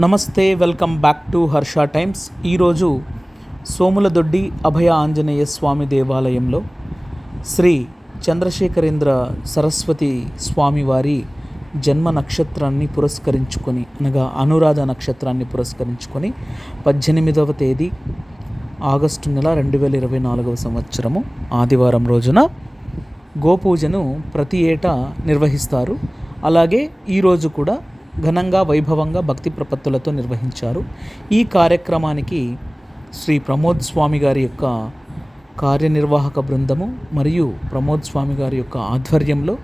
నమస్తే, welcome back to Harsha times. ఈరోజు సోములదొడ్డి అభయ ఆంజనేయ స్వామి దేవాలయంలో శ్రీ చంద్రశేఖరేంద్ర సరస్వతి స్వామివారి జన్మ నక్షత్రాన్ని పురస్కరించుకొని అనగా అనురాధ నక్షత్రాన్ని పురస్కరించుకొని 18వ తేదీ ఆగస్టు నెల 2024 సంవత్సరము ఆదివారం రోజున గోపూజను ప్రతి ఏటా నిర్వహిస్తారు. అలాగే ఈరోజు కూడా ఘనంగా వైభవంగా భక్తి ప్రపత్తులతో నిర్వహించారు. ఈ కార్యక్రమానికి శ్రీ ప్రమోద్ స్వామి గారి యొక్క కార్యనిర్వాహక బృందము మరియు ప్రమోద్ స్వామి గారి యొక్క ఆధ్వర్యంలో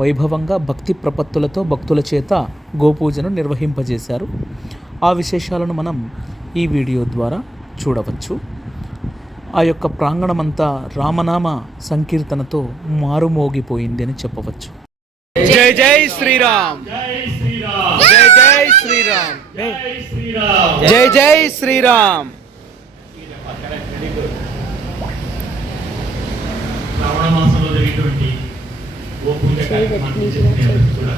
వైభవంగా భక్తి ప్రపత్తులతో భక్తుల చేత గోపూజను నిర్వహింపజేశారు. ఆ విశేషాలను మనం ఈ వీడియో ద్వారా చూడవచ్చు. ఆ యొక్క ప్రాంగణమంతా రామనామ సంకీర్తనతో మారుమోగిపోయింది అని చెప్పవచ్చు. జై జై శ్రీరామ్, జై జై శ్రీరామ్, జై జై శ్రీరామ్. శ్రావణ మాసంలో జరిగేటువంటి గోపూజ కార్యక్రమాన్ని కూడా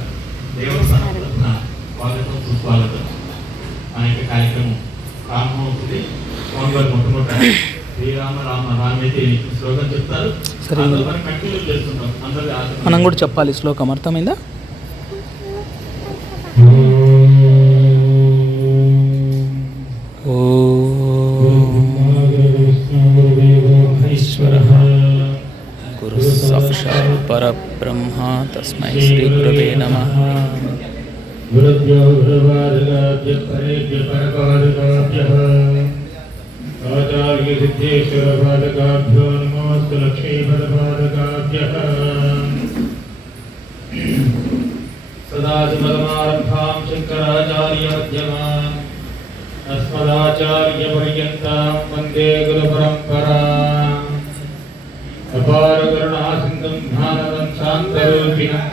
దేవస్థానం స్వాగతం సుస్వాగతం అనేక కార్యక్రమం ప్రారంభమవుతుంది. స్వామివారి మొట్టమొదటి శ్రీరామ రామ రామేతి శ్లోకం చెప్తారు. మనం కూడా చెప్పాలి శ్లోకం, అర్థమైందా? గురు సాక్షాత్ పరబ్రహ్మ తస్మై శ్రీ గురవే నమః. आचार्य सिद्धेश्वर पादकाभ्यो नमोस्तु लक्ष्मीपद पादकाभ्यः. सदाशिवसमारम्भां शङ्कराचार्य मध्यमाम् अस्मदाचार्य पर्यन्तां वन्दे गुरुपरम्पराम्. अपार करुणासिन्धुं ज्ञानदं शान्तरूपिणं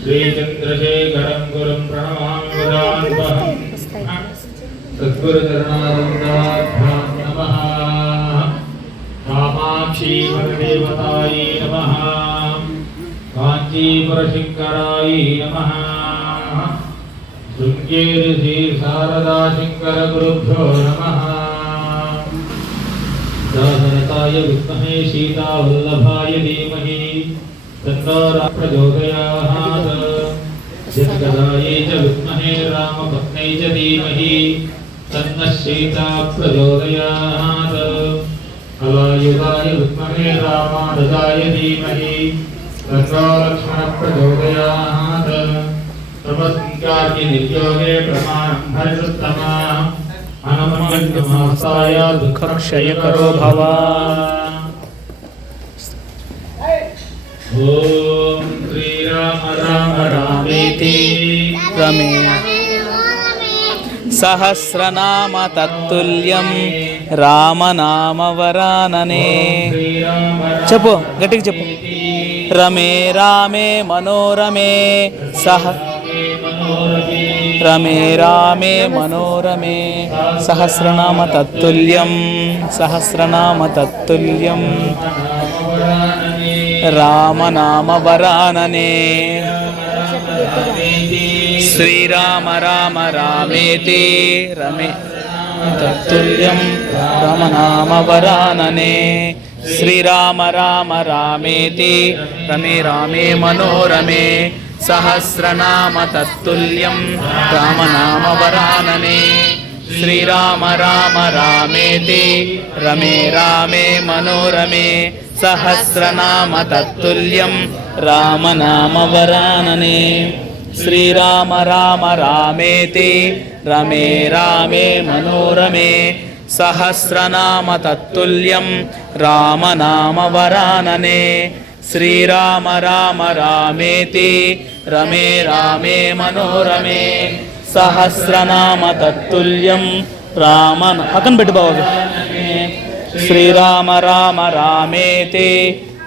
श्रीचन्द्रशेखरं गुरुं प्रणमामि वदान्वहम्. सद्गुरुचरणारविन्दाभ्यां नमः. कामाक्षी वरदेवतायै नमः. काञ्चीपुरशङ्कराय नमः. शृङ्गेरि श्री शारदाशङ्करगुरुभ्यो नमः. दासरताय विद्महे सीतावल्लभाय धीमहि तन्नो प्रचोदयात्. जनकदायै च विद्महे रामपत्न्यै च धीमहि तन्नः सीता प्रचोदयात्. अलायुधाय विद्महे रामानुजाय धीमहि तन्नो लक्ष्मणः प्रचोदयात्. तमस्कार्य निर्योगे प्रमाणं हरिषुत्तमा अनमङ्गलमासाय दुःखक्षयकरो भव. ओम श्री राम राम रामेति रमे सहस्रनाम तत्तुल्यं రామనామ వరాననే. చెప్పు, గట్టిగా చెప్పు. రమే రామే మనోరమే రమే రామే మనోరమే సహస్రనామ తత్తుల్యం సహస్రనామ తత్తుల్యం రామనామ వరాననే. శ్రీరామ రామ రామేతి రమే తత్తుల్యం రామనామ వరాననే. శ్రీరామ రామ రామేతి రమే రామే మనోరమే సహస్రనామ తత్తుల్యం రామనామ వరాననే. శ్రీరామ రామ రామేతి రమే రామే మనోరమే సహస్రనామ తత్తుల్యం రామనామ వరాననే. శ్రీరామ రామ రామేతి రమే రామే మనోరమే సహస్రనామ తత్తుల్యం రామనామ వరాననే. శ్రీరామ రామ రామేతి రమే రామే మనోరమే సహస్రనామ తత్తుల్యం రామ పక్కన పెట్టు బాబు. శ్రీరామ రామ రామేతి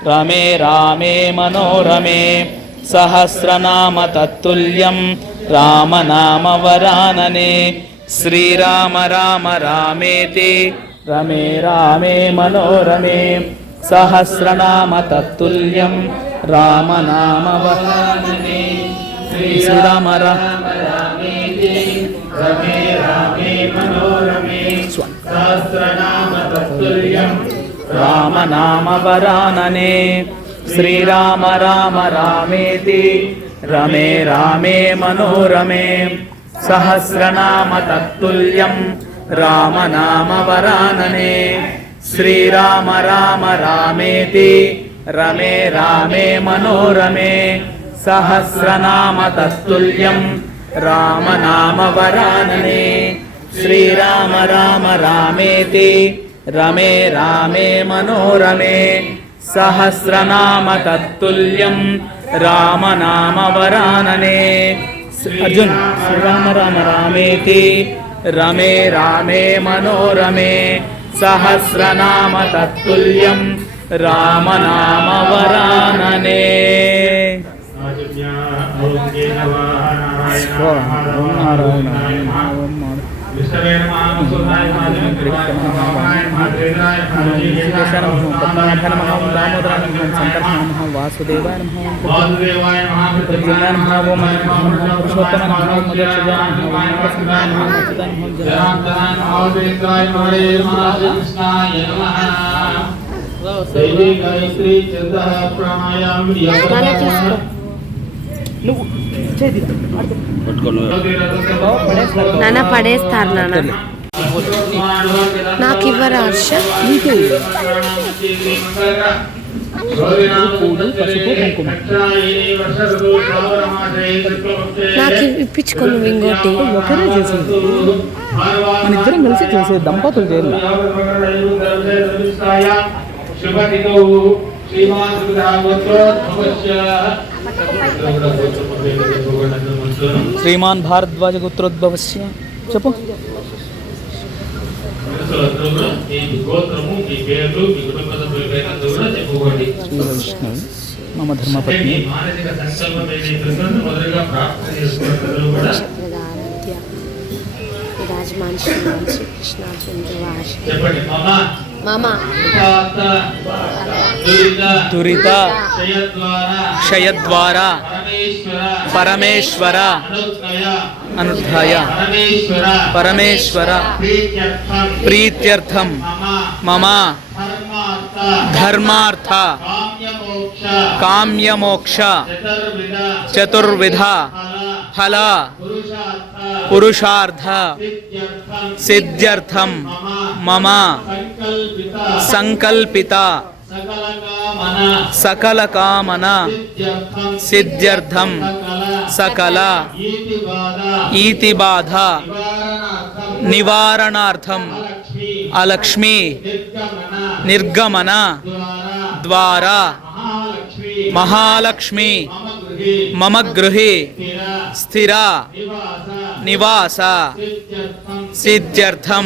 రమే రామే మనోరమే సహస్రనామ తత్తుల్యం రామనామ వరాననే. శ్రీరామ రామ రామేతి రమే రామే మనోరమే సహస్రనామ తత్తుల్యం రామనామ వరాననే. శ్రీరామ రామ రామేతి రమే రామే మనోరమే సహస్రనామ తత్తుల్యం రామనామవరాననే శ్రీరామ రామ రామేతి రమే రామే మనోరమే సహస్రనామ తత్తుల్యం రామనామవరాననే శ్రీరామ రామ రామేతి రమే రామే మనోరమే సహస్రనామ తత్తుల్యం రామనామవరాననే శ్రీరామ రామ రామేతి రమే రామే మనోరమే సహస్రనామ తత్తుల్యం రామనామవరాననే అర్జున్ శ్రీరామ రామ రామేతి రమే రామే మనోరమే సహస్రనామ తత్తుల్యం రామనామవరాననే. వాసుదేవాయ నాన్న పడేస్తారు నాన్న, నాకు ఇవ్వరా హర్ష? నాకు ఇప్పించుకో నువ్వు ఇంకోటి. ఒకరే చేసింది, మన ఇద్దరం కలిసి చేసే దంపతులు చేయాలి. శ్రీమాన్ భారద్వాజ గోత్రోద్భవస్య చెప్పు. మమ ధర్మపత్ని దురిత క్షయద్వారా పరమేశ్వర అనుధ్యాయ పరమేశ్వర ప్రీత్యర్థం మమ ధర్మార్థ కామ్యమోక్ష చతుర్విధ ఫల పురుషార్థ సిద్ధ్యర్థం మమ సంకల్పిత సకల కామన సిద్ధ్యర్థం సకల ఈతిబాధ నివారణార్థం అలక్ష్మి నిర్గమన ద్వారా మహాలక్ష్మి మమ గృహే స్థిర నివాస సిద్ధ్యర్థం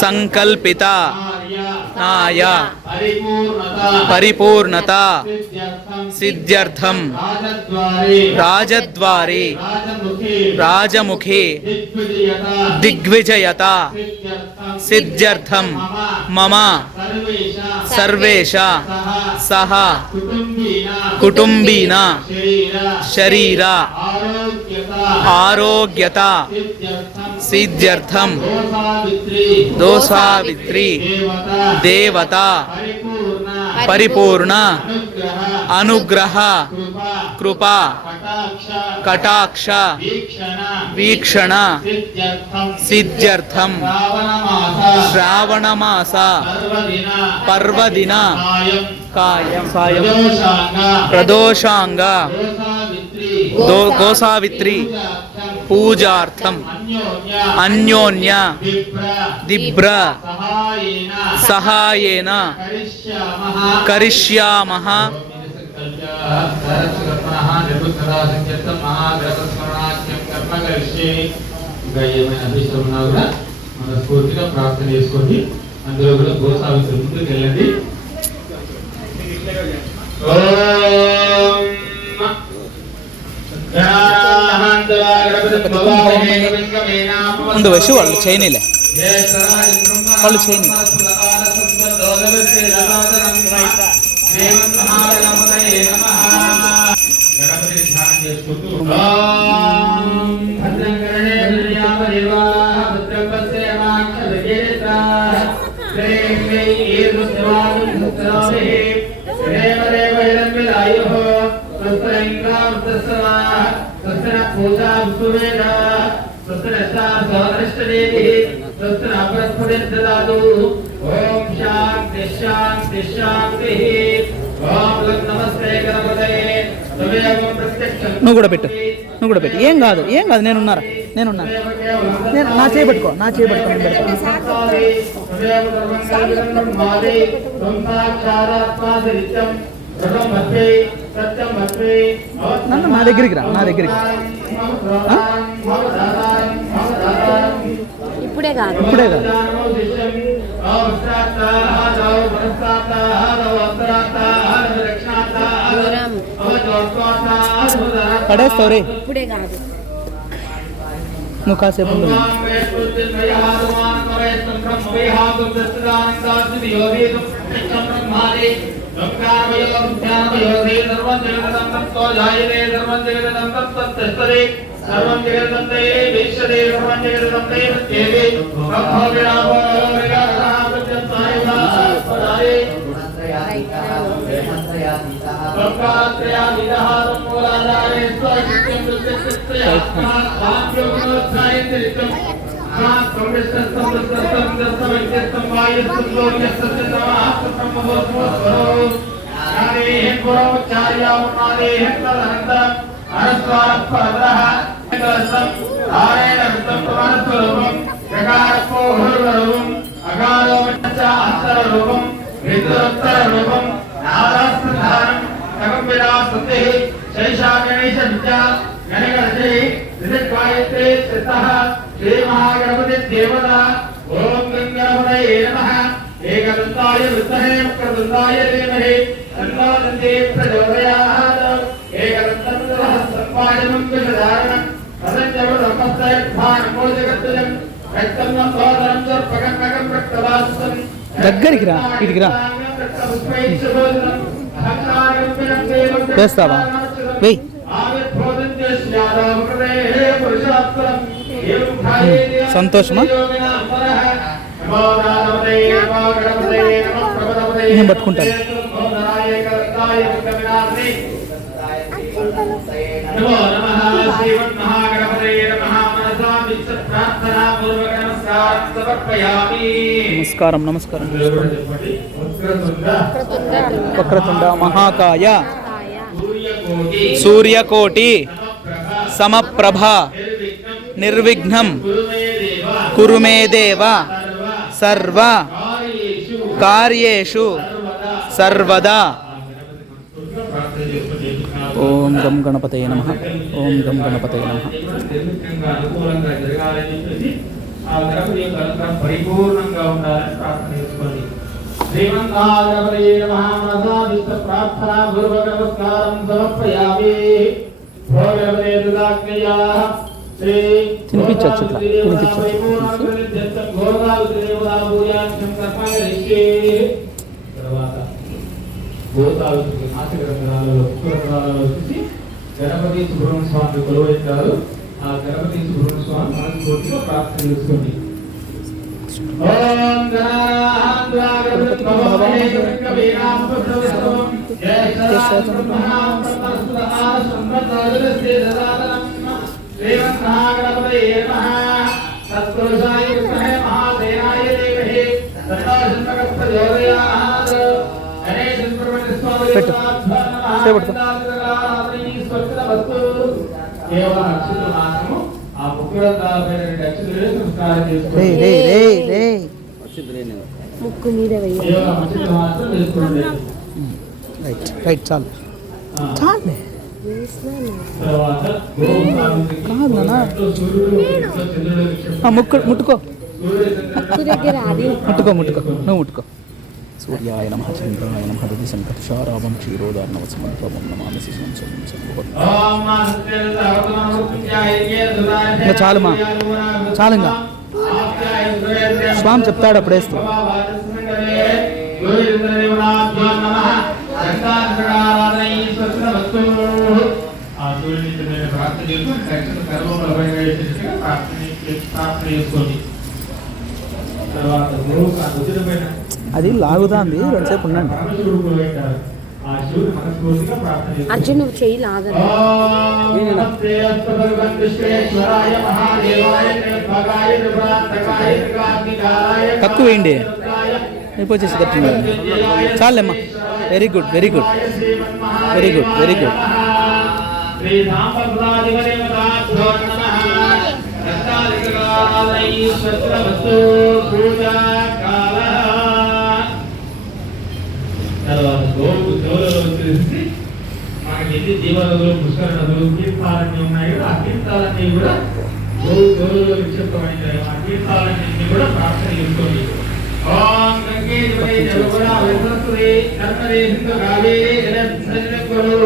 సంకల్పిత నాయ పరిపూర్ణత సిద్ధ్యర్థం రాజద్వారే రాజముఖే దిగ్విజయత సిద్ధ్యర్థం మమ సర్వేష సహ కుటుంబీన శరీర ఆరోగ్యత సిద్ధ్యర్థం దోషావిత్రి దేవత పరిపూర్ణ అనుగ్రహ కృప కటాక్ష వీక్షణ సిద్ధ్యర్థం శ్రావణమాస పర్వదిన సాయం ప్రదోషాంగ గోసావిత్రి పూజార్థం అన్యోన్య దిబ్ర సహాయేన కరిష్యామః మనస్ఫూర్తిగా ప్రార్థన చేసుకోండి. అందులో కూడా గోసావిత్రి ముందుకు వెళ్ళండి. ముందు వచ్చి వాళ్ళు చేయనిలే, వాళ్ళు చేయని గణపతి ధ్యానం చేసుకుంటూ ఓం శాంతి శాంతి శాంతి. ఓం నమస్తే గణపతయే. నువ్వు కూడా పెట్టు, నువ్వు కూడా పెట్టు. ఏం కాదు, ఏం కాదు. నేనున్నాను. నేను నా చేయబట్టుకో, నా చేయబట్టుకో. నేను పెడతాను. నన్ను నా దగ్గరికి రా, నా దగ్గరికి. ఇప్పుడే కాదు, ఇప్పుడే కాదు. పడేస్తావు రే. ఇప్పుడే కాదు. నువ్వు కాసేపు ఉండు. సర్వం జగదంతే విశ్వదే సర్వం జగదంతే దేవే ఓం గంగాధరాయ నమః. ఏకదంతాయ విద్మహే వక్రతుండాయ ధీమహి తన్నో దంతే ప్రచోదయాత్. ఏకదంతం సర్వాణం విషధారణం పదంచవ బ్రహ్మస్థాయత్మానమో జగత్తుజం రక్తం సోదరం సర్పగణకం రక్తవాసం. దగ్గరికి రా, ఇటుకి రా. వేస్తావా? వెయ్యి. సంతోషమా? నేను పట్టుకుంటాను. నమస్కారం, నమస్కారం. వక్రతుండ మహాకాయ సూర్యకోటి సమప్రభ నిర్విఘ్నం కురు మే దేవ సర్వ కార్యేషు సర్వదా. ఓం గం గణపతయే నమః. ఓం గం గణపతయే నమః. పరిపూర్ణంగా ఉండాలని ప్రార్థన చేసుకోండి. శ్రీమన్నారాయణే నమః. మనసా విష్ణు ప్రార్థన పూర్వక నమస్కారం సమర్పయామి. భోగవదే దుదాజ్ఞయా శ్రీ తినిపించచ్చు, ఇట్లా తినిపించచ్చు. తర్వాత గణపతి సుబ్రహ్మణ్య స్వామి కొలువైతారు. ఆ గణపతి సుబ్రహ్మణ్య స్వామి మనస్ఫూర్తిగా ప్రార్థన చేసుకోండి. ఓం పెట్టు, చేపడుకో. ముక్కు మీద వెయ్యాలి. రైట్, రైట్, చాలు చాలు. కాదు నాన్న, ముట్టుకో, ముక్కు దగ్గర అది ముట్టుకో, ముట్టుకో, నువ్వు ముట్టుకో. సూర్యాయ నమః చంద్రాయ నమః దది సంకర్షారావం క్షీరోదార్ణవసమంతవం నమామి శిశుం ఇంకా చాలు మా, చాలు. ఇంకా స్వామి చెప్తాడు అప్పుడు వేస్తూ. అది లాగుదాంది, రెండుసేపు ఉండండి. ఆ శివుడు మనస్ఫూర్తిగా ప్రార్థన చేస్తున్నాం. అర్జున్ నువ్వు చెయ్యి లాగను. ఓం నమస్తే అస్తు భగవన్ విశ్వేశ్వరాయ మహాదేవాయ నిర్భగాయ నిర్భ్రాంతకాయ త్రికాగ్నికాయ తక్కువ వేయండి అయిపోచేసి కట్టింది చాలేమ్మా very good very good very good very good శ్రీ సాంబప్రదాధిపదేవతాభ్యో నమః దత్తాదికాలై సత్రవస్తు పూజా కాలః. తర్వాత గోవు జోలలో వచ్చేసి మనకి ఎన్ని జీవనదులు పుష్కర నదులు తీర్థాలన్నీ ఉన్నాయి కదా, ఆ తీర్థాలన్నీ కూడా గోవు జోలలో నిక్షిప్తమైన ఆ తీర్థాలన్నీ కూడా ప్రార్థన చేసుకోండి. ఓం గంగే జమునే జలపురా విసరస్వతి నర్మదే సింధు కావేరీ జలసంజనకులు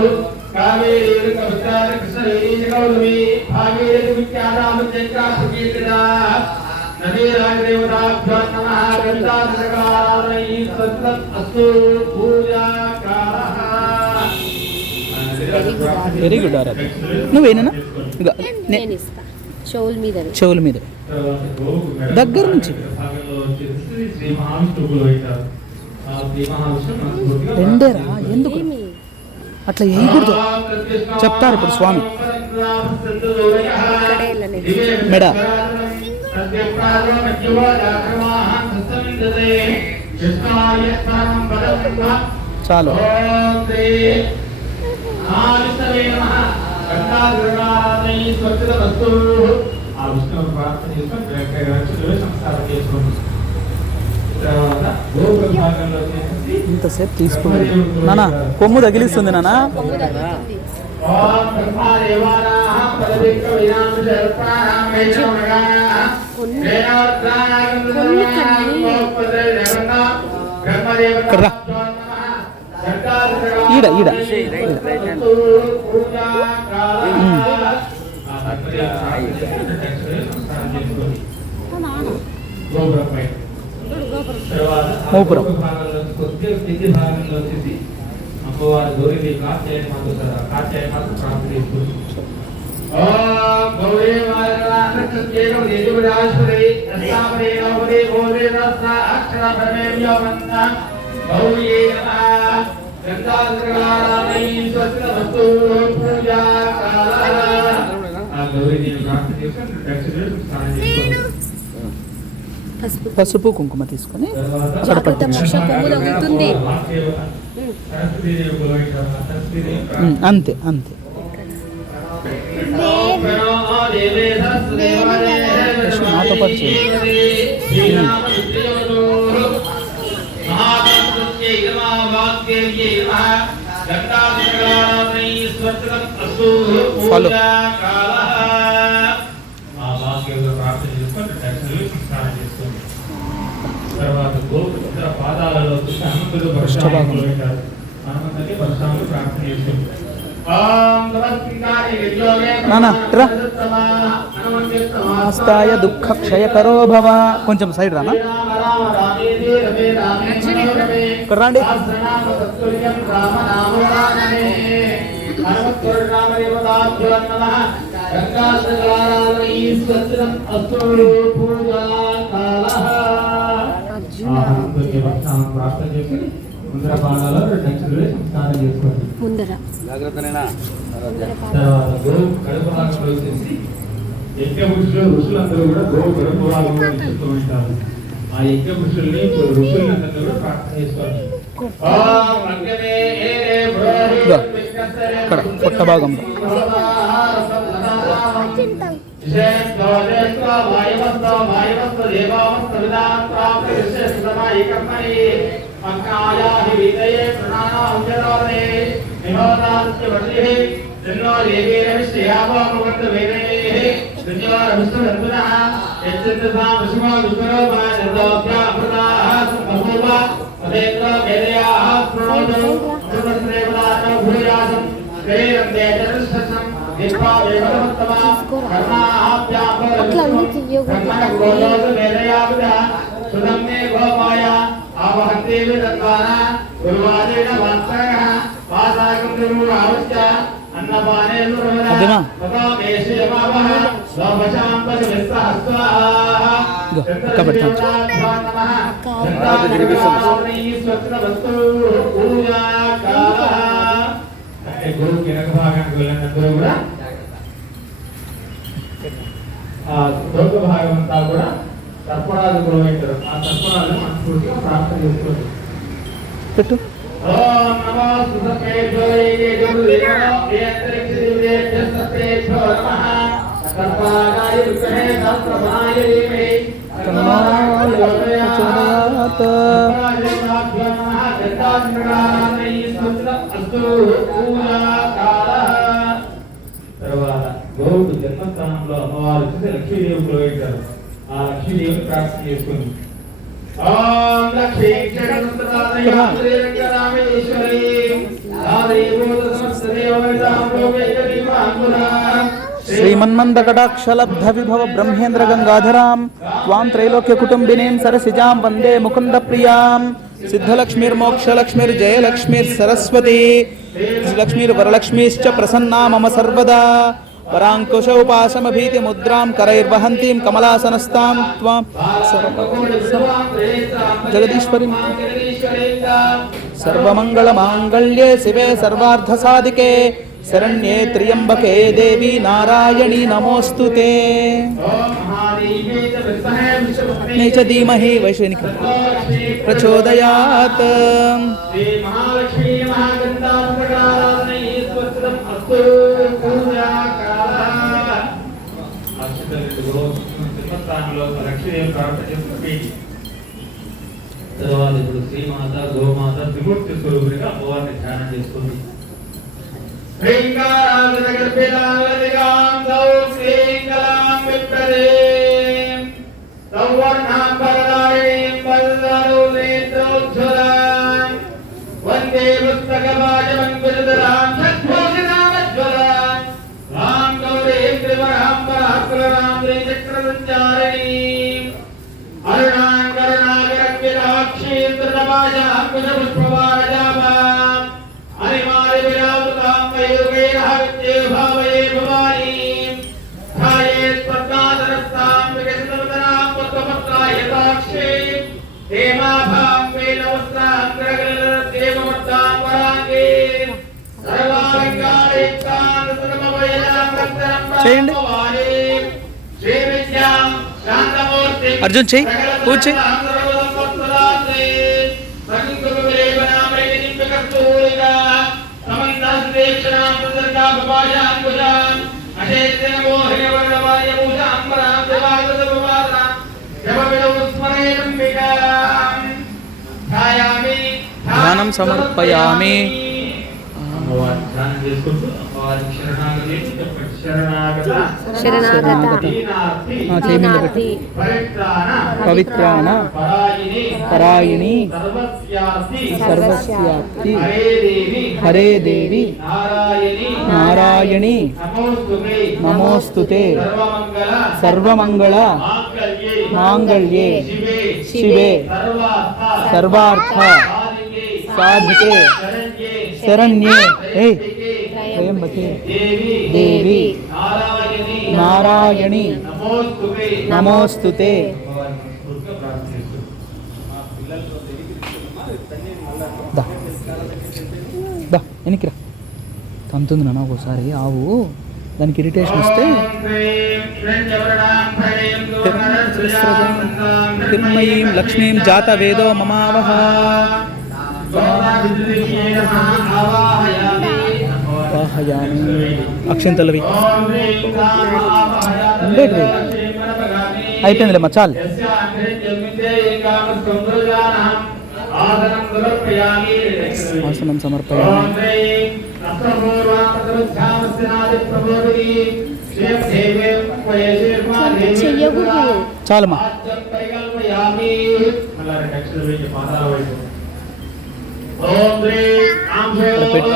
కావేరీ కవితార కృష్ణవేణీ జగౌలమి భాగీరథి విఖ్యాతాముజ్జంగా సుకీర్తిదా నదీ రాజదేవతాభ్యో నమః గంగాధరకారై సత్తం అస్తు పూజా కాలః. వెరీ గుడ్ ఆరాధన నువ్వేనా ఇక నేను ఇస్తా చెవుల మీద చెవుల మీద దగ్గర నుంచి శ్రీ మహావిష్ణువులు పెట్టారు. ఆ శ్రీ మహావిష్ణువు మనస్ఫూర్తిగా రెండేరా ఎందుకు అట్లా వేయకూడదు చెప్తారు ఇప్పుడు స్వామి మెడ చాలు ఆ విష్ణువు ప్రార్థన చేసుకొని సంస్కారం చేసుకోండి. తర్వాత గోపుర భాగంలో వచ్చేసి ఇంతసేపు తీసుకుంది నానా కొమ్ము తగిలిస్తుంది నానా ఓం బ్రహ్మదేవానాః పరదిక్కు వినామ శర్పానాం మేనోమగానాః మేనోత్రానాం ఇక్కడ రా. ఈడ ఈడ గోపురంపై గోపురం. కింది భాగంలో వచ్చేసి అమ్మవారి గౌరీ కాత్యాయని మాతో కాత్యాయని మాతో ప్రార్థన చేసుకుంటుంది. ఓం గౌరీ మాతృకేయం దేవరాశ్వరి అస్తాపరే నవరే గౌరీ రత్న అక్షర పరమేవ్యవంత గౌరీ నమః గంగాధరకారై స్వస్తిరస్తు పూజా కాలః. ఆ గౌరీని ప్రార్థన చేసుకొని దక్షిణ స్నానం చేసుకోండి. పసుపు కుంకుమ తీసుకొని జాగ్రత్త మోక్ష కొమ్ము తగులుతుంది. అంతే అంతే నాతో పాటు చేయండి. ఫాలో తర్వాత గోపుర పాదాలలో హనుమంతుడు పరశురాములు పెట్టారు. హనుమంతుడికి పరశురాములు ప్రార్థన చేస్తుంది. నానా రా ఆస్తాయ దుఃఖ క్షయకరో భవ కొంచెం సైడ్ రానా ఇక్కడ రండి ప్రార్థన చేసి ముందర పాదాలు సంస్కారం చేసుకోండి. ముందర తర్వాత గోవు కడుపు భాగంలో వచ్చేసి యజ్ఞ పురుషులు ఋషులందరూ కూడా గోవు కడుపు భాగంలో నిలుస్తూ ఉంటారు. ఆ యజ్ఞ పురుషుల్ని ఋషులందరూ కూడా ప్రార్థన చేసుకోండి. ఇక్కడ పొట్ట భాగంలో అట్లా అన్ని చెయ్యకూడదు. అదేనా పెడతాను అంటే గురువుకి వెనక భాగానికి వెళ్ళినందరూ కూడా ఆ దొంగ భాగం అంతా కూడా తర్పణాలు గురవుతారు. ఆ తర్పణాలను మనస్ఫూర్తిగా ప్రార్థన చేసుకోవచ్చు. పెట్టు. ఓం నమో సుసపేశ్వరాయ నమః తర్పణాయ విగ్రహే తర్పణాయ ధీమహి తన్నో ప్రచోదయాత్. తర్వాత గోవుడు జన్మస్థానంలో అమ్మవారు వచ్చేసి లక్ష్మీదేవి ప్రవేశారు. ఆ లక్ష్మీదేవిని ప్రార్థన చేసుకుంది. ఓం లక్ష్మీ శ్రీమన్మందకటాక్షలబ్ధ విభవ బ్రహ్మేంద్ర గంగాధరాం త్వాం త్రైలోక్య కుటుంబినీం సరసిజాం వందే ముకుంద ప్రియాం. సిద్ధలక్ష్మీర్మోక్షలక్ష్మీర్ జయలక్ష్మీర్ సరస్వతి లక్ష్మీర్ వరలక్ష్మీశ్చ ప్రసన్నా మమ సర్వదా. వరాంకుశ ఉపాసమభీతి ముద్రాం కరైర్వహంతీం కమలాసనస్తాం త్వాం జగదీశ్వరి సర్వమంగళమాంగళ్యే శివే సర్వార్థసాధికే శరణ్యే త్ర్యంబకే దేవి నారాయణీ నమోస్తుతే. నైచ ధీమహి వైశ్వనికి ప్రచోదయాత్. తర్వాత ఇప్పుడు శ్రీమాత గోమాత త్రిమూర్తి స్వరూపుడిగా అమ్మవారిని ధ్యానం చేసుకుంది. వందే చేయండి. అర్జున్ చెయ్యి, పూజ చెయ్యి. ధ్యానం సమర్పయామి. పవిత్రాన పరాయిణి సర్వస్యాప్తి హరే దేవి నారాయణి నమోస్తుతే. సర్వమంగళ మాంగళ్యే శివే సర్వార్థ సాధికే శరణ్యే త్రయంబకే దేవి నారాయణి నమోస్తుతే. వెనక్కిరా. తంతుంది నాన్న ఒకసారి ఆవు, దానికి ఇరిటేషన్ వస్తే తిర్మయీం లక్ష్మీం జాత వేదో మమావహ. అక్షంతలవి ఉండేటివి అయిపోయిందిలేమ్మా, చాలు. ఆసనం సమర్పయామి. చాలమ్మా. పెట్టు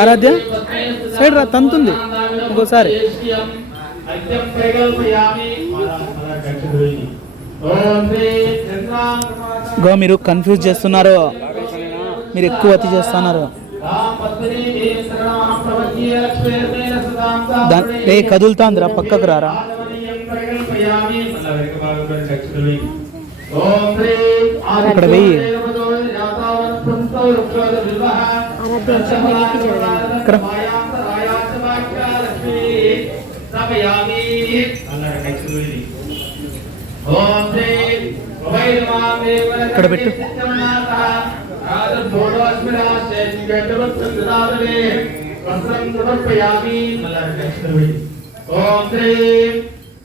ఆరాధ్య సైడ్ రా, తంతుంది ఇంకోసారి. గో మీరు కన్ఫ్యూజ్ చేస్తున్నారు, మీరు ఎక్కువ అతి చేస్తున్నారు. కదులుతాందిరా, పక్కకు రారా. ఇక్కడ వెయ్యి ఆరాధ్య కొంచెం వెనక్కి జరగండి. ఇక్కడ ఇక్కడ పెట్టు.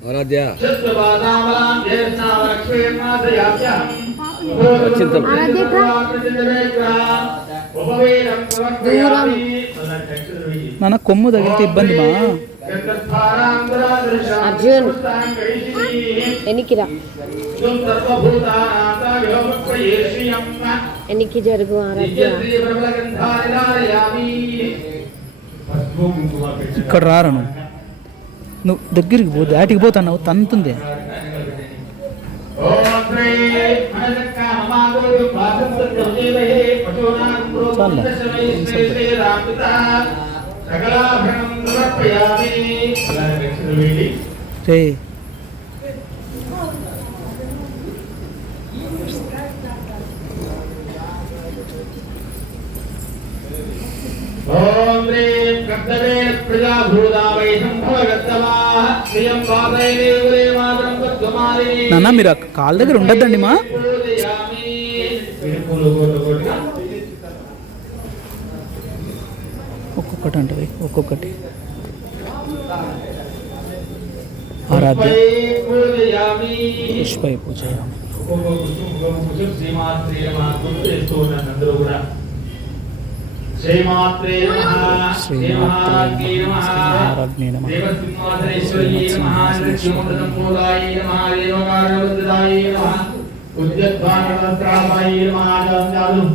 ఆరాధ్య నాన్న కొమ్ము తగిలితే ఇబ్బంది మా. అర్జున్ ఎన్నికి ఎన్నికి జరుగు. ఆరాధ్య ఇక్కడ రారా నువ్వు దగ్గరికి పో, దాటికి పోతున్నావు, తంతుంది. రే నాన్న మీరు కాళ్ళ దగ్గర ఉండద్దండి మా. ఒక్కొక్కటి అంటే ఒక్కొక్కటి. ఆరాధ్య పుష్పై పూజ శ్రీమాత్రే నమః శ్రీమహాగ్నే నమః దేవసింహాసనేశ్వరీ నమః శ్రీమంతసంపూర్ణాయ నమః దేవకార్యవృద్ధాయ నమః ఉద్యద్వానవస్త్రాభాయ నమః ఆచార్యాలు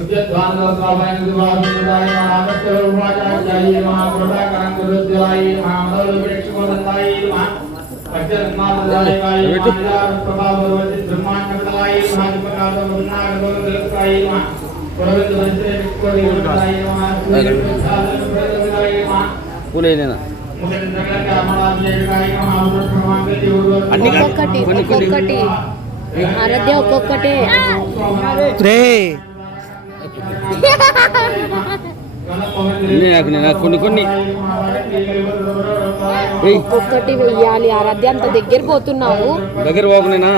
ఉద్యద్వానవస్త్రాభాయ నమః ఆగత్యవాచార్యాయ నమః కృపాకరంగురుద్ధాయ నమః మదోవిరక్షమోదంతాయ నమః పచ్చరత్నాదాయ నమః ప్రభావవతి బ్రహ్మాండకృతాయ నమః దీపకాలవన్నాగోదృతాయ నమః పూలేనా ఒక్కొక్కటి ఒక్కొక్కటి. ఆరాధ్య ఒక్కొక్కటే. రే నాకు కొన్ని కొన్ని ఒక్కొక్కటి వెయ్యాలి. ఆరాధ్య అంత దగ్గర పోతున్నావు. దగ్గర పోకునేనా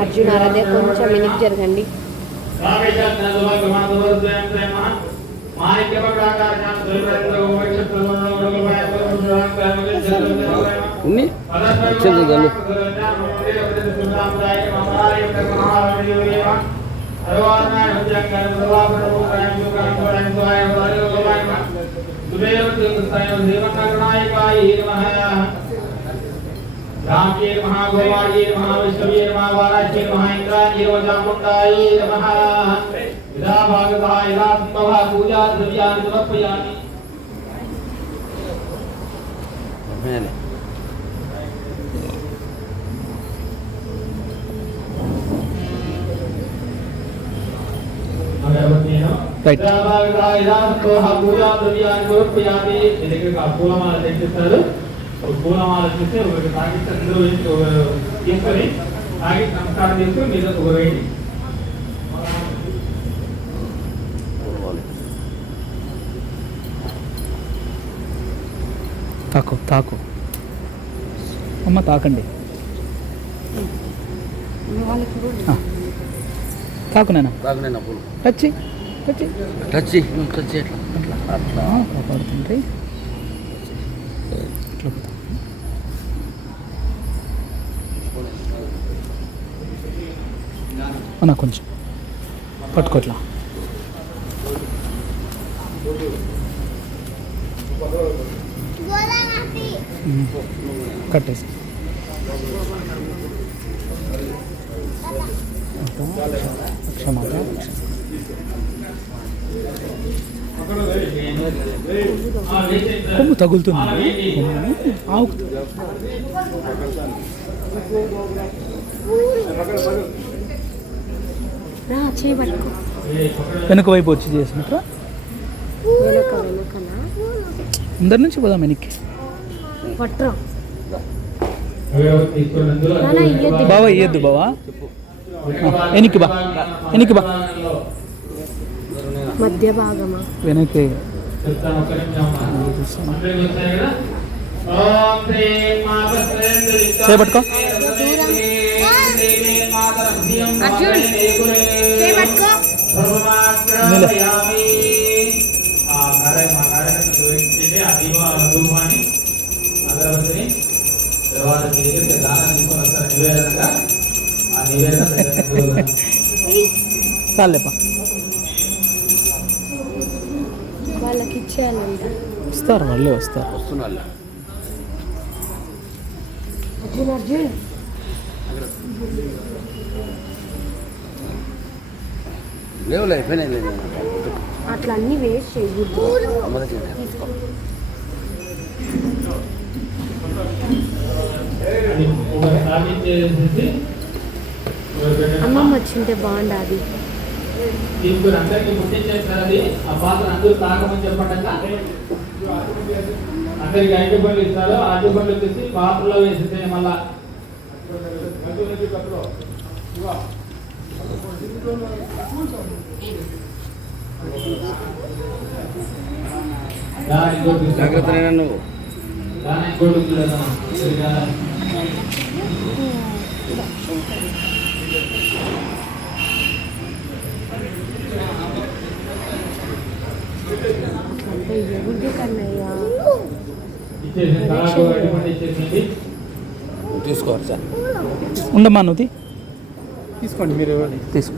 అర్జున్ ఆరాధ్య కొంచెం వెనక్కి జరగండి. ఉన్ని చంద్రదలు रामके नमः गोवाये नमः विष्णुवे नमः वाराह्ये नमः इंद्राये नमः चामुण्डाय नमः यदा भागवता यदा संभवः पूजा द्रव्याणि समर्पयामि మేలే రైట్. यदा भागवता यदा संभवः पूजा द्रव्याणि समर्पयामि इधर का పూలమాల తెచ్చిస్తారు. పూలమాల చేస్తే ఒక తాగిస్తే అందరూ తీసుకొని తాగి నమస్కారం చేసుకొని మీద ఒక వేయండి. తాకు తాకు అమ్మ తాకండి. తాకు నేను కాకునేనా పూలు టచ్చి టచ్చి టచ్ టచ్ ఎట్లా అట్లా కాపాడుతుంటే ఇట్లా పోతా. అన్న కొంచెం పట్టుకోట్లా కట్టేసి అక్షమాత కొమ్ము తగులుతుంది ఆవు రా చేయబట్టుకో వెనుక వైపు వచ్చి చేసినట్రా వెనకనా అందరి నుంచి పోదాం వెనక్కి పట్రా బావా ఇయ్యద్దు బావా వెనక్కి బా వెనక్కి బా మధ్య భాగమా వెనక్కి చేపట్టుకో అర్జున్ చేయబట్టుకో చాలేపా వాళ్ళకి ఇచ్చేయాలంట వస్తారు వాళ్ళే వస్తారు వస్తున్నా అర్జున్ అర్జున్ లేవులే అయిపోయినాయి అట్లా అన్ని వేస్ట్ చేయకూడదు మొదటి తీసుకో అమ్మమ్మ వచ్చింటే బాగుండాది దీనికి అందరికీ ముట్టించేస్తారు అది ఆ పాత్ర అందరూ తాగమని చెప్పండి అందరికి అరటిపండ్లు ఇస్తారు అరటిపండ్లు తీసి పాత్రలో వేసితే మళ్ళా జాగ్రత్త నువ్వు అంటే ఎవరిది కన్నయ్యా తీసుకోవచ్చు సార్ ఉండమ్మా నువ్వు తీసుకోండి మీరు తీసుకో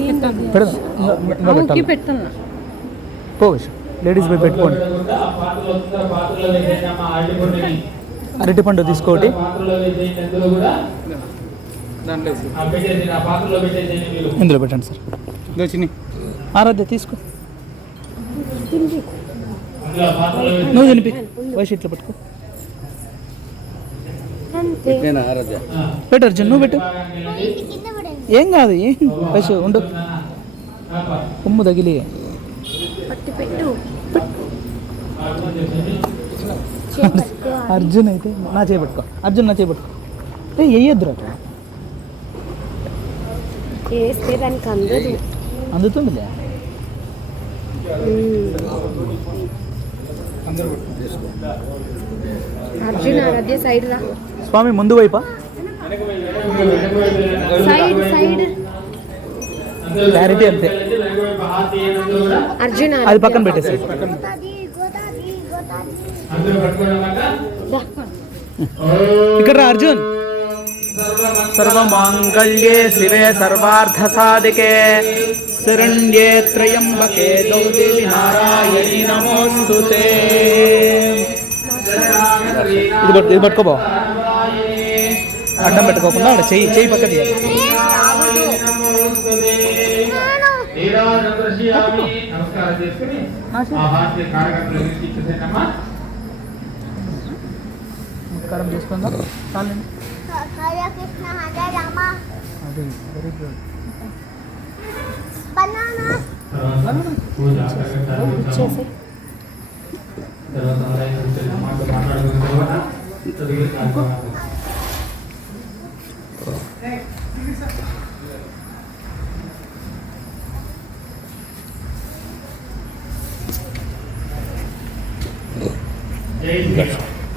ఏంటది? పెడదాం పెట్టన్నా పోవచ్చు లేడీస్ పోయి పెట్టుకోండి అరటిపండు తీసుకోటి ఇందులో పెట్టండి సార్ చిన్ని ఆరాధ్య తీసుకో నువ్వు తినిపి వయసు ఇట్లా పెట్టుకో అంతే నేను ఆరాధ్య పెట్టు అర్జున్ నువ్వు పెట్టు ఏం కాదు ఏం వయసు ఉండు కొమ్ము తగిలి పట్టి పెట్టు అర్జున్ అయితే నా చేపట్టుకో అర్జున్ నా చేపట్టుకో వేయద్దురా వేస్తే దానికి అందదు అందుతుందిలే అర్జున్ ఆరాధ్య సైడ్ రా స్వామి ముందు వైపా సైడ్ సైడ్ క్లారిటీ అంతే అర్జున్ అది పక్కన పెట్టేసి ఇక్కడ రా అర్జున్ సర్వమాంగళ్యే శివే సర్వార్థ సాధికే శరణ్యే త్రయంబకే గౌరీ నారాయణి నమోస్తుతే ఇది పట్టుకోబా అడ్డం పెట్టుకోకుండా అక్కడ చెయ్యి పక్క తీయాలి నమస్కారం చేసుకుని కార్యకర్తలు నమస్కారం చేసుకుందాం చాలండి Hare Krishna, Hare Rama, అది వెరీ గుడ్ banana. పూజ ఇచ్చేసి మాట్లాడుకున్న తర్వాత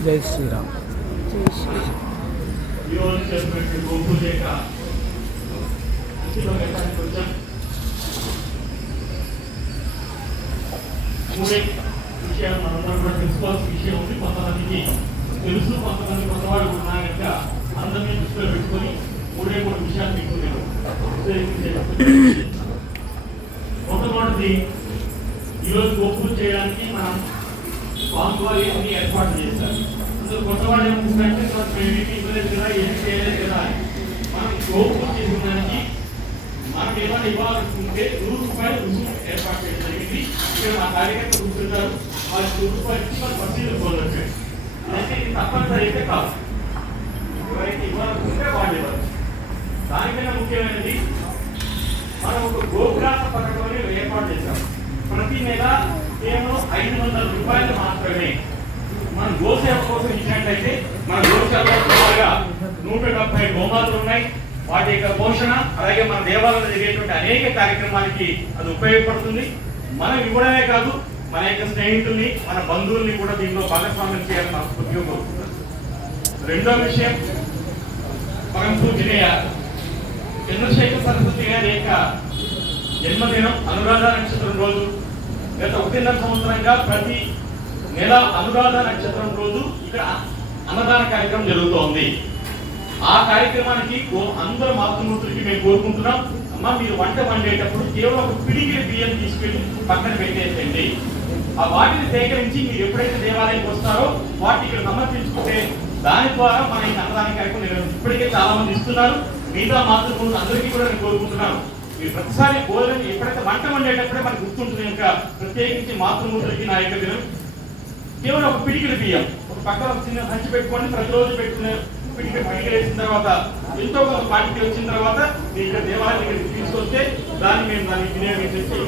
జై శ్రీరామ్ విషయాలు మనందరం కూడా తెలుసుకోవాల్సిన విషయం ఉంది. కొంతమందికి తెలుసు, కొంతమంది కొత్తవాళ్ళు ఉన్నారు కనుక అందరినీ దృష్టిలో పెట్టుకొని మూడు విషయాలు మీకు నేను మొట్టమొదటిది ఈరోజు గోపూజ చేయడానికి మనం స్వామివారి అన్ని ఏర్పాటు చేశారు. అందులో కొత్తవాళ్ళు ఏమంటే మేము ఇవ్వలేదు కదా, ఏం చేయలేదు కదా, మనం గోపు చేసిన దానికి మనం ఏమైనా ఇవ్వాలనుకుంటే ₹100 రుసుము ఏర్పాటు చేయడం జరిగింది. ఇక్కడ మా కార్యకర్తలు కూర్చుంటారు, వాళ్ళకి ₹100 ఇచ్చి మనం పరిశీలన కోరవచ్చు. అయితే ఇది తప్పనిసరి అయితే కాదు, ఎవరైతే ఇవ్వాలనుకుంటే వాళ్ళు ఇవ్వాలి. దానికన్నా ముఖ్యమైనది మనం ఒక గోగ్రాస పథకం అని ఏర్పాటు చేశాం. ప్రతి నెల కేవలం ₹500 మాత్రమే మనం గోసేవ కోసం ఇచ్చినట్లయితే మన గోశాలలో సుమారుగా 170 గోమాతలు ఉన్నాయి. వాటి యొక్క పోషణ అలాగే మన దేవాలయంలో జరిగేటువంటి అనేక కార్యక్రమాలకి అది ఉపయోగపడుతుంది. మనం ఇవ్వడమే కాదు, మన యొక్క స్నేహితుల్ని మన బంధువుల్ని కూడా దీంట్లో భాగస్వామ్యం చేయాలని మనస్ఫూర్తిగా కోరుకుంటున్నాను. రెండో విషయం, పరమ పూజనీయ చంద్రశేఖర్ సరస్వతి గారి యొక్క జన్మదినం అనురాధ నక్షత్రం రోజు. గత 1.5 సంవత్సరంగా ప్రతి నెల అనురాధ నక్షత్రం రోజు ఇక్కడ అన్నదాన కార్యక్రమం జరుగుతోంది. ఆ కార్యక్రమానికి అందరు మాతృమూర్తులకి మేము కోరుకుంటున్నాం, అమ్మ మీరు వంట వండేటప్పుడు కేవలం ఒక పిడికిలి బియ్యం తీసుకెళ్ళి పక్కన పెట్టేసేయండి. ఆ వాటిని సేకరించి మీరు ఎప్పుడైతే దేవాలయానికి వస్తారో వాటిని ఇక్కడ సమర్పించుకుంటే దాని ద్వారా మన ఈ అన్నదాన కార్యక్రమం నిర్వహించారు. ఇప్పటికే చాలా మంది ఇస్తున్నారు. మిగతా మాతృమూర్తులు అందరికీ కూడా నేను కోరుకుంటున్నాను, మీరు ప్రతిసారి భోజనం ఎప్పుడైతే వంట వండేటప్పుడే మనకు గుర్తుంటుంది కనుక ప్రత్యేకించి మాతృమూర్తులకి నా యొక్క దినం కేవలం ఒక పిడికిలి బియ్యం ఒక పక్కన చిన్న సంచి పెట్టుకొని ప్రతిరోజు పెట్టుకునే పిడికిలి వేసిన తర్వాత ఎంతో కొంత క్వాంటిటీ వచ్చిన తర్వాత మీ ఇక్కడ దేవాలయానికి తీసుకొస్తే దాన్ని వినియోగించేసి.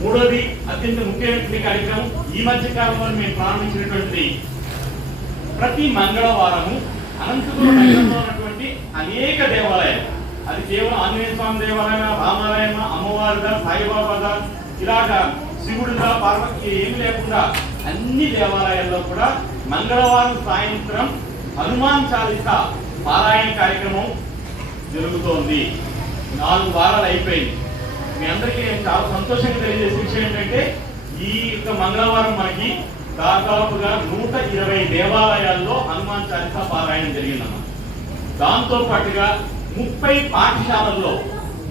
మూడోది అత్యంత ముఖ్యమైన కార్యక్రమం ఈ మధ్య కాలంలో మేము ప్రారంభించినటువంటిది ప్రతి మంగళవారము అనంతపురం నగరంలో ఉన్నటువంటి అనేక దేవాలయాలు, అది కేవలం ఆంజనేయ స్వామి దేవాలయం, రామాలయం, అమ్మవారిదా, సాయిబాబాదా, ఇలాగా శివుడిదా, పార్వతి ఏమి లేకుండా అన్ని దేవాలయాల్లో కూడా మంగళవారం సాయంత్రం హనుమాన్ చాలీసా పారాయణ కార్యక్రమం జరుగుతోంది. 4 వారాలు అయిపోయింది. మీ అందరికీ నేను చాలా సంతోషంగా తెలియజేసే విషయం ఏంటంటే ఈ యొక్క మంగళవారం మనకి దాదాపుగా 120 దేవాలయాల్లో హనుమాన్ చాలీసా పారాయణం జరిగిందన్నమాట. దాంతో పాటుగా 30 పాఠశాలల్లో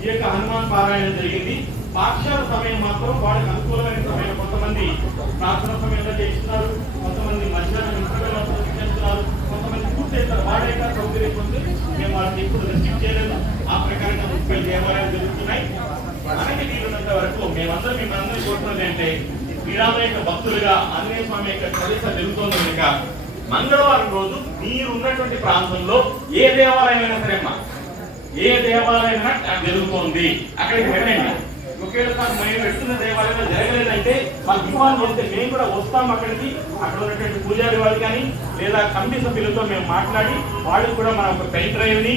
ఈ యొక్క హనుమాన్ పారాయణం జరిగింది. పాఠశాల సమయం మాత్రం వాళ్ళకి అనుకూలమైన సమయం, కొంతమంది ప్రార్థన సమయంలో చేస్తున్నారు, కొంతమంది మధ్యాహ్నం ఇంటర్వెల్ చేస్తున్నారు, కొంతమంది పూర్తయిస్తారు. వాడేక సౌకర్యం పొంది మేము వాళ్ళకి ఎప్పుడు రెస్ట్రిక్ట్ చేయలేదు. ఆ ప్రకారంగా 30 దేవాలయాలు జరుగుతున్నాయి. మనకి వీలున్నంత వరకు మేమందరం మిమ్మల్ని కోరుతున్నది అంటే శ్రీరామ యొక్క భక్తులుగా ఆంజనేయ స్వామి యొక్క చరిత్ర జరుగుతోంది కనుక మంగళవారం రోజు మీరు ఉన్నటువంటి ప్రాంతంలో ఏ దేవాలయం అయినా సరే అమ్మా, ఏ దేవాలయం జరుగుతోంది అక్కడికి వెళ్ళండి. ఒకేసారి మేము పెడుతున్న దేవాలయంలో జరగలేదంటే మాకు ఇన్వాల్వ్ చేస్తే మేము కూడా వస్తాం అక్కడికి. అక్కడ ఉన్నటువంటి పూజారి వాళ్ళు కానీ లేదా కమిటీ సభ్యులతో మేము మాట్లాడి వాళ్ళకి కూడా మనం ఒక పెన్ డ్రైవ్ని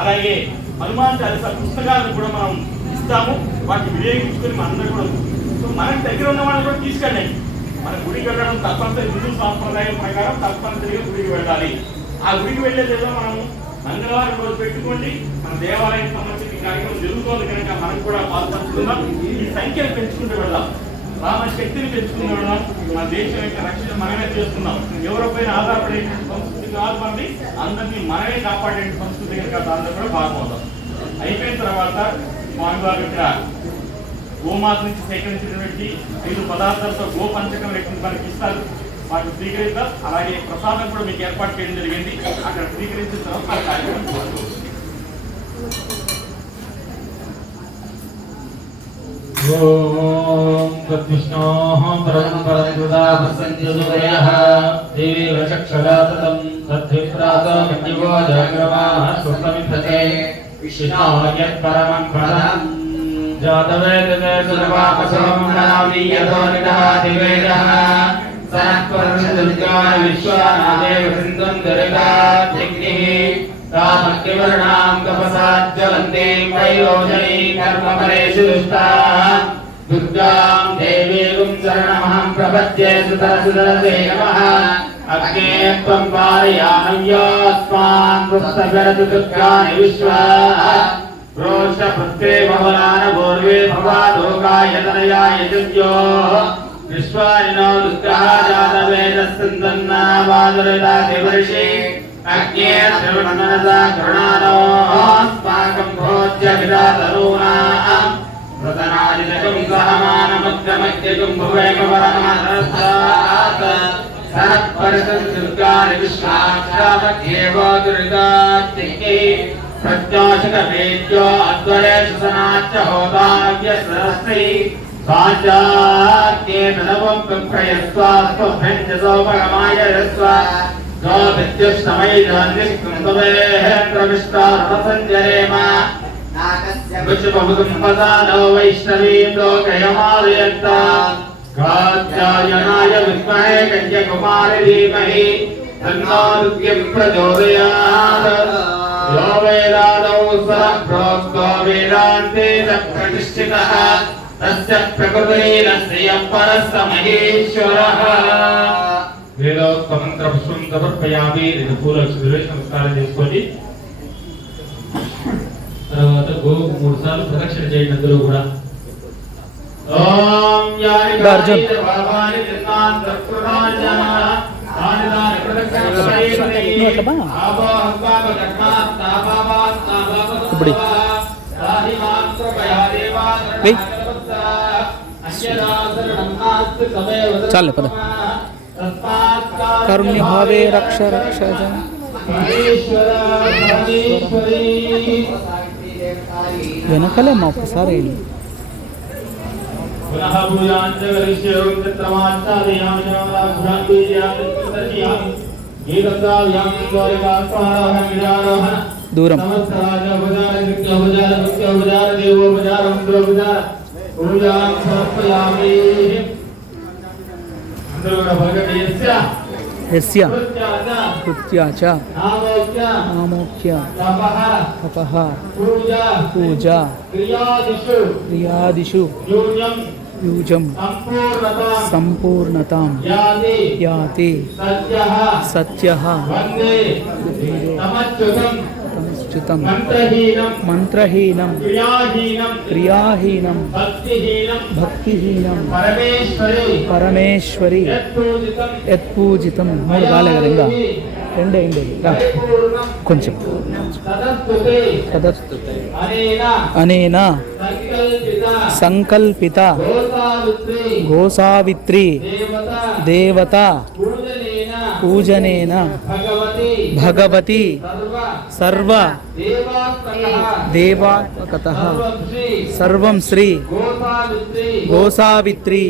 అలాగే హనుమాన్ చాలీసా పుస్తకాలను కూడా మనం ఇస్తాము. వాటిని వినియోగించుకొని మనందరూ కూడా మనకి దగ్గర ఉన్న వాళ్ళని కూడా తీసుకెళ్ళండి. మన గుడికి వెళ్ళడం తప్పనిసరి, హిందూ సాంప్రదాయం ప్రకారం తప్పనిసరిగా గుడికి వెళ్ళాలి. ఆ గుడికి వెళ్ళేదేదో మనము మంగళవారం రోజు పెట్టుకోండి. మన దేవాలయం సంబంధించిన కార్యక్రమం జరుగుతోంది కనుక మనం కూడా పాల్పంచుకుందాం. ఈ సంఖ్యను పెంచుకుంటూ వెళ్దాం, రామ శక్తిని పెంచుకుంటూ వెళ్దాం. మన దేశం యొక్క రక్షణ మనమే చేస్తున్నాం. ఎవరిపైన ఆధారపడే సంస్కృతి కాదు మనది, అందరినీ మనమే కాపాడే సంస్కృతి కనుక దాంట్లో కూడా భాగమవుతాం. అయిపోయిన తర్వాత స్వామివారు ఇక్కడ గోమాత నుంచి సేకరించినటువంటి 5 పదార్థాలతో గోపంచకం వ్యక్తిని మనకి ఇస్తారు. వాటిని స్వీకరిద్దాం. అలాగే ప్రసాదం కూడా మీకు ఏర్పాటు చేయడం జరిగింది. అక్కడ స్వీకరించిన తర్వాత ఆ కార్యక్రమం ఓం తద్విష్ణోః పరమం పరమగుదాపసంజుదయః దేవీ లచక్షరాతతం తద్విప్రాతో మన్యవో జాగ్రవాః సుతమిప్రతే విష్ణోయత్ పరమం పదం జాతవేదతే సురవాపసోమనామీయతో నిదహాతి వేదః సనఃపరమదుర్గాయ విశ్వానాదేవ సింధుం దరితాగ్నిః तामग्निवर्णां तपसाज्ज्वलन्तीं वैरोचनीं कर्मफलेषु दुष्टाः दुर्गां देवीं शरणमहं प्रपद्ये सुतरसुतरसे नमः अग्ने त्वं पारयामय्योऽस्मान् पुस्तभरतु दुर्गानि विश्वाः रोषपृत्वे भवनानपूर्वे भवादोकाय तनयाय जुज्योः विश्वानिनो दुर्गः जातवेदस्सन्दन्नावादुरदादिवर्षे अग्ने श्रवणनसा करुणानोऽस्माकं भोज्य विदातरूणाम् प्रतनादिदकं सहमानमग्रमग्यकं भुवेकपरमानरस्तात् सहत्परिसन् दुर्गानि विश्वाक्षामग्येवो दुर्गात्तिः प्रत्याशकमेद्यो अद्वरेशसनाच्च होताव्यसरस्मै स्वाचाक्ये तनवं प्रयस्वास्त्वभ्यञ्जसोपगमाय रस्वा जो विद्युष्टमैधान्विष्कुन्तवेः प्रविष्टारणसञ्जरेम विश्वभुसम्पदानो वैष्णवीं लोकयमालयन्ता कात्यायनाय विद्महे कन्याकुमारी धीमहि तन्नो रुद्रः प्रचोदयात् यो वेदादौ सः प्रोक्तो वेदान्ते च प्रतिष्ठितः तस्य प्रकृतिः श्रियः परस्य महेश्वरः వేదోక్త మంత్ర పుష్పం సమర్పయామి. రెండు పూల సురేష్ నమస్కారం చేసుకోండి. తర్వాత గోవుకు 3 సార్లు ప్రదక్షిణ చేయండి అందరూ కూడా. ఓం యాని అర్జున్. భవాని దినాన్ దక్షురాజన ఆనిదాని ప్రదక్షిణ చేయండి. ఆవాహంకామ జగన్నాథ తాపావా ఇప్పుడు సాహి మాత్ర భయా దేవా అయ్యరాసరణం నాస్తి సమేవ చాలే పద. కరుణ్య భావే రక్ష రక్ష జన. వెనకలే మా ఒకసారి వెళ్ళి దూరం యస్య కృత్యాచ నామోక్య తపః పూజా క్రియాదిషు యూజం సంపూర్ణతాం యాతి సత్యః తమశ్చుతం మంత్రహీనం క్రియాహీనం భక్తిహీనం పరమేశ్వరి యత్పూజితం. 3 కాలే కదా ఇంకా రెండే రా కొంచెం. అనేన సంకల్పిత గోసావిత్రి దేవత పూజనేన భగవతి సర్వ దేవాత్మకతః సర్వం శ్రీ గోసావిత్రి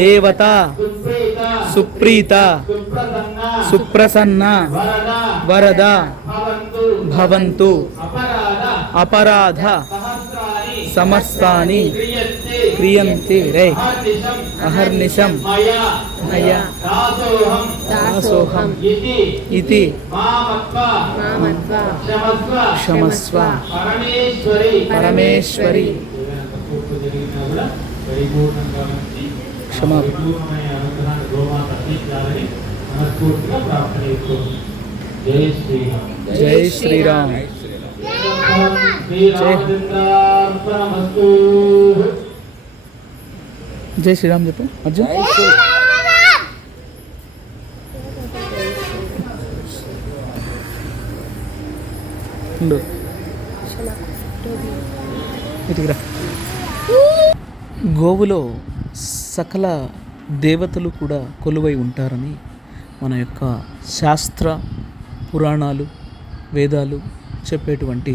దేవత సుప్రీత సుప్రసన్న వరద భవంతు. అపరాధ సమస్తాని క్రియంతే రే అహర్నిశం మయా దాసోహం ఇతి క్షమస్వ పరమేశ్వరి. క్షమా. జై శ్రీరామ్. జై శ్రీరామ్ చెప్పు అర్జున్. ఇటుకురా. గోవులో సకల దేవతలు కూడా కొలువై ఉంటారని మన యొక్క శాస్త్ర పురాణాలు వేదాలు చెప్పేటువంటి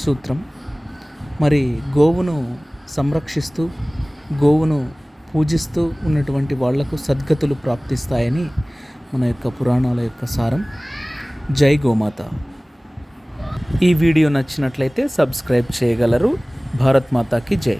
సూత్రం. మరి గోవును సంరక్షిస్తూ గోవును పూజిస్తూ ఉన్నటువంటి వాళ్లకు సద్గతులు ప్రాప్తిస్తాయని మన యొక్క పురాణాల యొక్క సారం. జై గోమాత. ఈ వీడియో నచ్చినట్లయితే సబ్స్క్రైబ్ చేయగలరు. భారత్ మాతాకి జై.